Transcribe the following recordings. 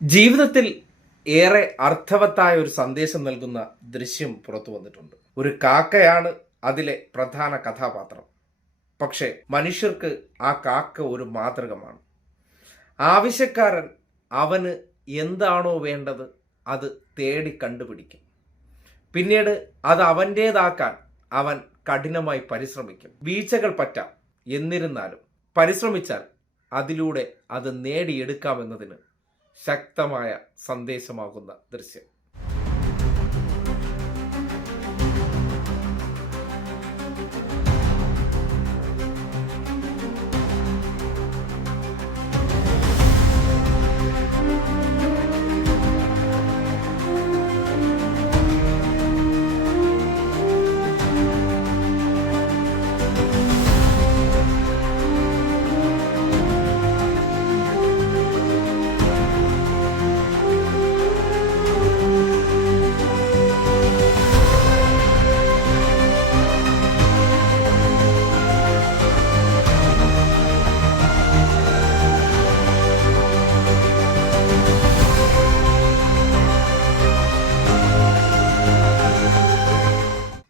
ജീവിതത്തിൽ ഏറെ അർത്ഥവത്തായ ഒരു സന്ദേശം നൽകുന്ന ദൃശ്യം പുറത്തു വന്നിട്ടുണ്ട്. ഒരു കാക്കയാണ് അതിലെ പ്രധാന കഥാപാത്രം. പക്ഷേ മനുഷ്യർക്ക് ആ കാക്ക ഒരു മാതൃകമാണ്. ആവശ്യക്കാരൻ അവന് എന്താണോ വേണ്ടത് അത് തേടി കണ്ടുപിടിക്കും. പിന്നീട് അത് അവൻ്റേതാക്കാൻ അവൻ കഠിനമായി പരിശ്രമിക്കും. വീഴ്ചകൾ പറ്റാം, എന്നിരുന്നാലും പരിശ്രമിച്ചാൽ അതിലൂടെ അത് നേടിയെടുക്കാമെന്നതിന് ശക്തമായ സന്ദേശമാകുന്ന ദൃശ്യം.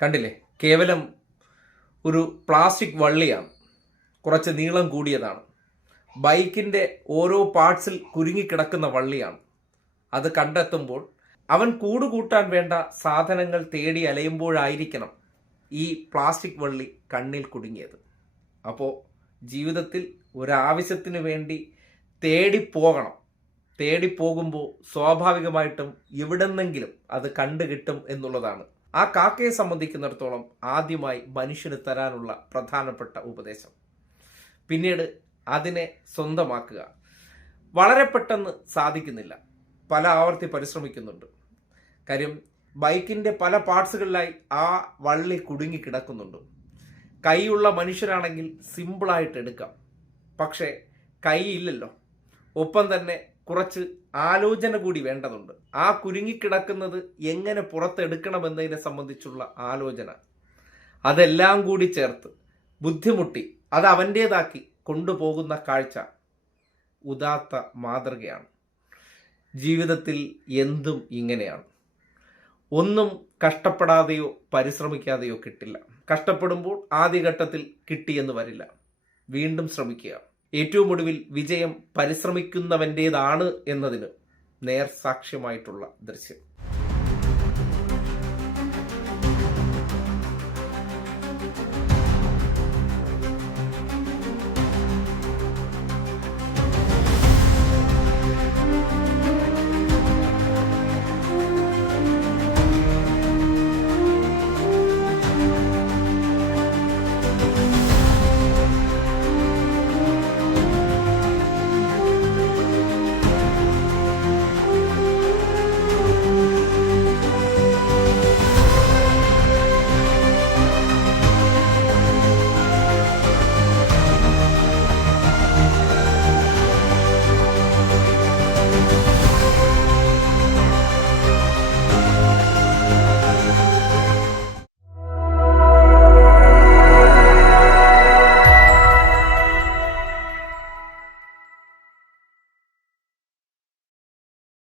കണ്ടില്ലേ, കേവലം ഒരു പ്ലാസ്റ്റിക് വള്ളിയാണ്. കുറച്ച് നീളം കൂടിയതാണ്. ബൈക്കിൻ്റെ ഓരോ പാർട്സിൽ കുരുങ്ങിക്കിടക്കുന്ന വള്ളിയാണ്. അത് കണ്ടെത്തുമ്പോൾ അവൻ കൂടുകൂട്ടാൻ വേണ്ട സാധനങ്ങൾ തേടി അലയുമ്പോഴായിരിക്കണം ഈ പ്ലാസ്റ്റിക് വള്ളി കണ്ണിൽ കുടുങ്ങിയത്. അപ്പോൾ ജീവിതത്തിൽ ഒരാവശ്യത്തിന് വേണ്ടി തേടിപ്പോകണം. തേടിപ്പോകുമ്പോൾ സ്വാഭാവികമായിട്ടും എവിടെന്നെങ്കിലും അത് കണ്ടുകിട്ടും എന്നുള്ളതാണ് ആ കാക്കയെ സംബന്ധിക്കുന്നിടത്തോളം ആദ്യമായി മനുഷ്യന് തരാനുള്ള പ്രധാനപ്പെട്ട ഉപദേശം. പിന്നീട് അതിനെ സ്വന്തമാക്കുക വളരെ പെട്ടെന്ന് സാധിക്കുന്നില്ല. പല ആവർത്തി പരിശ്രമിക്കുന്നുണ്ട്. കാര്യം ബൈക്കിൻ്റെ പല പാർട്സുകളിലായി ആ വള്ളി കുടുങ്ങി കിടക്കുന്നുണ്ട്. കൈയുള്ള മനുഷ്യരാണെങ്കിൽ സിമ്പിളായിട്ട് എടുക്കാം. പക്ഷേ കൈ ഇല്ലല്ലോ. ഒപ്പം തന്നെ കുറച്ച് ആലോചന കൂടി വേണ്ടതുണ്ട്. ആ കുരുങ്ങിക്കിടക്കുന്നത് എങ്ങനെ പുറത്തെടുക്കണമെന്നതിനെ സംബന്ധിച്ചുള്ള ആലോചന, അതെല്ലാം കൂടി ചേർത്ത് ബുദ്ധിമുട്ടി അത് അവൻ്റേതാക്കി കൊണ്ടുപോകുന്ന കാഴ്ച ഉദാത്ത മാതൃകയാണ്. ജീവിതത്തിൽ എന്തും ഇങ്ങനെയാണ്. ഒന്നും കഷ്ടപ്പെടാതെയോ പരിശ്രമിക്കാതെയോ കിട്ടില്ല. കഷ്ടപ്പെടുമ്പോൾ ആദ്യഘട്ടത്തിൽ കിട്ടിയെന്ന് വരില്ല. വീണ്ടും ശ്രമിക്കുക. ഏറ്റവും ഒടുവിൽ വിജയം പരിശ്രമിക്കുന്നവൻ്റേതാണ് എന്നതിന് നേർസാക്ഷ്യമായിട്ടുള്ള ദൃശ്യം.